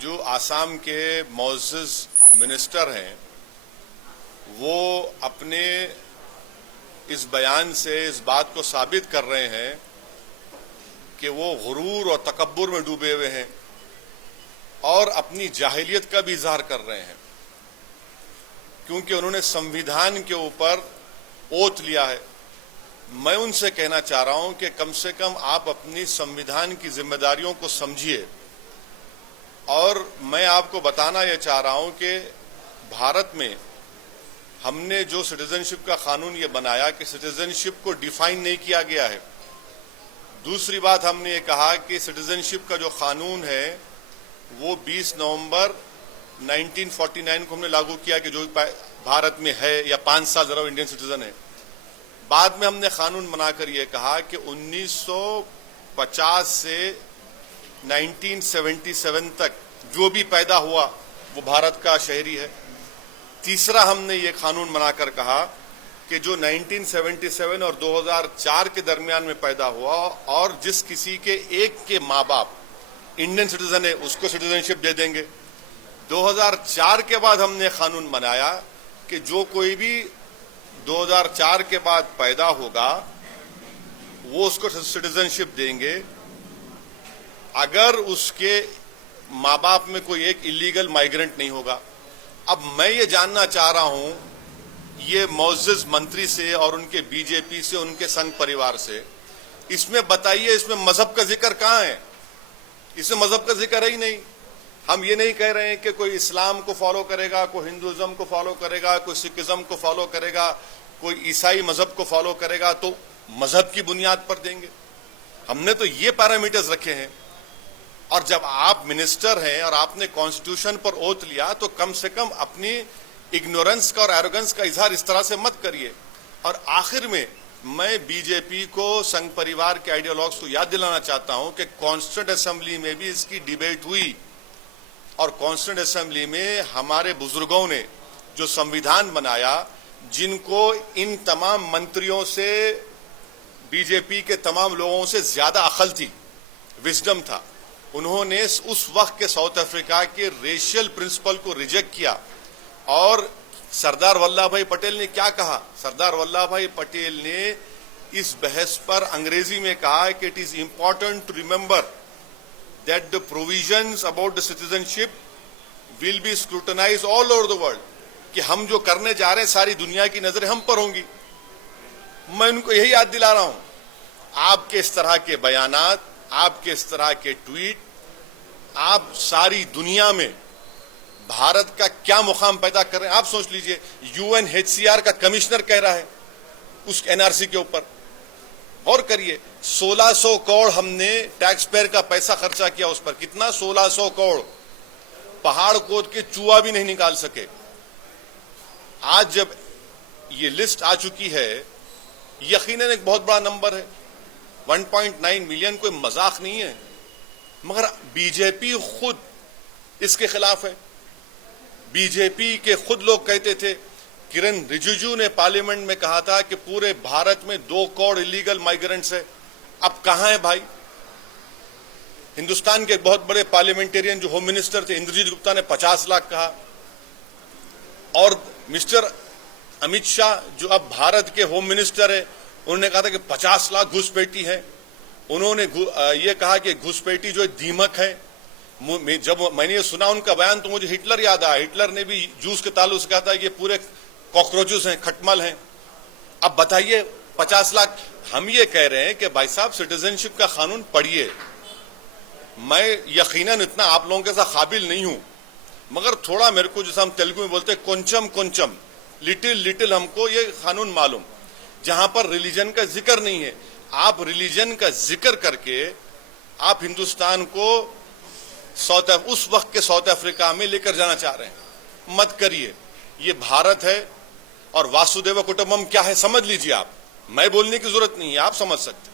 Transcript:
जो आसाम के मौजूद मिनिस्टर हैं वो अपने इस बयान से इस बात को साबित कर रहे हैं कि वो गुरूर और तकब्बुर में डूबे हुए हैं और अपनी जाहिलियत का भी इजहार कर रहे हैं, क्योंकि उन्होंने संविधान के ऊपर ओथ लिया है। मैं उनसे कहना चाह रहा हूं कि कम से कम आप अपनी संविधान की जिम्मेदारियों को समझिए। और मैं आपको बताना यह चाह रहा हूं कि भारत में हमने जो सिटीजनशिप का कानून ये बनाया कि सिटीजनशिप को डिफाइन नहीं किया गया है। दूसरी बात, हमने ये कहा कि सिटीजनशिप का जो कानून है वो 20 नवंबर 1949 को हमने लागू किया कि जो भारत में है या 5 साल जरा इंडियन सिटीजन है। बाद में हमने कानून बनाकर यह कहा कि 1950 से 1977 तक जो भी पैदा हुआ वो भारत का शहरी है। तीसरा, हमने ये कानून बनाकर कहा कि जो 1977 और 2004 के दरमियान में पैदा हुआ और जिस किसी के एक के माँ बाप इंडियन सिटीजन है उसको सिटीजनशिप दे देंगे। 2004 के बाद हमने कानून बनाया कि जो कोई भी 2004 के बाद पैदा होगा वो उसको सिटीजनशिप देंगे अगर उसके माँ बाप में कोई एक इलीगल माइग्रेंट नहीं होगा। अब मैं ये जानना चाह रहा हूं ये मौजूद मंत्री से और उनके बीजेपी से, उनके संघ परिवार से, इसमें बताइए इसमें मजहब का जिक्र कहां है? इसमें मजहब का जिक्र है ही नहीं। हम ये नहीं कह रहे हैं कि कोई इस्लाम को फॉलो करेगा, कोई हिंदुइज्म को फॉलो करेगा, कोई सिखिज्म को फॉलो करेगा, कोई ईसाई मजहब को फॉलो करेगा तो मजहब की बुनियाद पर देंगे। हमने तो ये पैरामीटर्स रखे हैं। और जब आप मिनिस्टर हैं और आपने कॉन्स्टिट्यूशन पर ओथ लिया तो कम से कम अपनी इग्नोरेंस का और एरोगेंस का इजहार इस तरह से मत करिए। और आखिर में मैं बीजेपी को, संघ परिवार के आइडियोलॉग्स को याद दिलाना चाहता हूं कि कॉन्स्टिट्यूंट असेंबली में भी इसकी डिबेट हुई और कॉन्स्टिट्यूंट असेंबली में हमारे बुजुर्गों ने जो संविधान बनाया, जिनको इन तमाम मंत्रियों से, बीजेपी के तमाम लोगों से ज्यादा अक्ल थी, विजडम था, उन्होंने उस वक्त के साउथ अफ्रीका के रेशियल प्रिंसिपल को रिजेक्ट किया। और सरदार वल्लभ भाई पटेल ने क्या कहा? सरदार वल्लभ भाई पटेल ने इस बहस पर अंग्रेजी में कहा कि it is important to remember that the provisions about the citizenship will be scrutinized all over the world, कि हम जो करने जा रहे हैं सारी दुनिया की नजरें हम पर होंगी। मैं उनको यही याद दिला रहा हूं। आपके इस तरह के बयानात, आपके इस तरह के ट्वीट, आप सारी दुनिया में भारत का क्या मुकाम पैदा कर रहे हैं आप सोच लीजिए। यूएनएचसीआर का कमिश्नर कह रहा है उस एनआरसी के ऊपर, और करिए 1600 करोड़ हमने टैक्स पेयर का पैसा खर्चा किया उस पर। कितना? 1600 करोड़। पहाड़ खोद के चूहा भी नहीं निकाल सके। आज जब ये लिस्ट आ चुकी है, यकीनन एक बहुत बड़ा नंबर है। 1.9 मिलियन कोई मजाक नहीं है, मगर बीजेपी खुद इसके खिलाफ है। बीजेपी के खुद लोग कहते थे, किरण रिजिजू ने पार्लियामेंट में कहा था कि पूरे भारत में 2 करोड़ इलीगल माइग्रेंट्स है। अब कहां है भाई? हिंदुस्तान के बहुत बड़े पार्लियामेंटेरियन जो होम मिनिस्टर थे, इंद्रजीत गुप्ता ने 50 लाख कहा। और मिस्टर अमित शाह जो अब भारत के होम मिनिस्टर है, उन्होंने कहा था कि 50 लाख घुसपैठी है। उन्होंने ये कहा कि घुसपैठी जो दीमक है। जब मैंने ये सुना उनका बयान तो मुझे हिटलर याद आया। हिटलर ने भी जूस के ताल्लुक से कहा था कि ये पूरे कॉकरोचेस हैं, खटमल हैं। अब बताइए 50 लाख। हम ये कह रहे हैं कि भाई साहब सिटीजनशिप का कानून पढ़िए। मैं यकीनन इतना आप लोगों के साथ काबिल नहीं हूं, मगर थोड़ा मेरे को, जैसा हम तेलुगु में बोलते हैं, कोंचम कोंचम, लिटिल लिटिल हमको ये कानून मालूम। जहां पर रिलीजन का जिक्र नहीं है, आप रिलीजन का जिक्र करके आप हिंदुस्तान को उस वक्त के साउथ अफ्रीका में लेकर जाना चाह रहे हैं। मत करिए। ये भारत है और वासुदेव कुटुंबकम क्या है समझ लीजिए आप। मैं बोलने की जरूरत नहीं है, आप समझ सकते।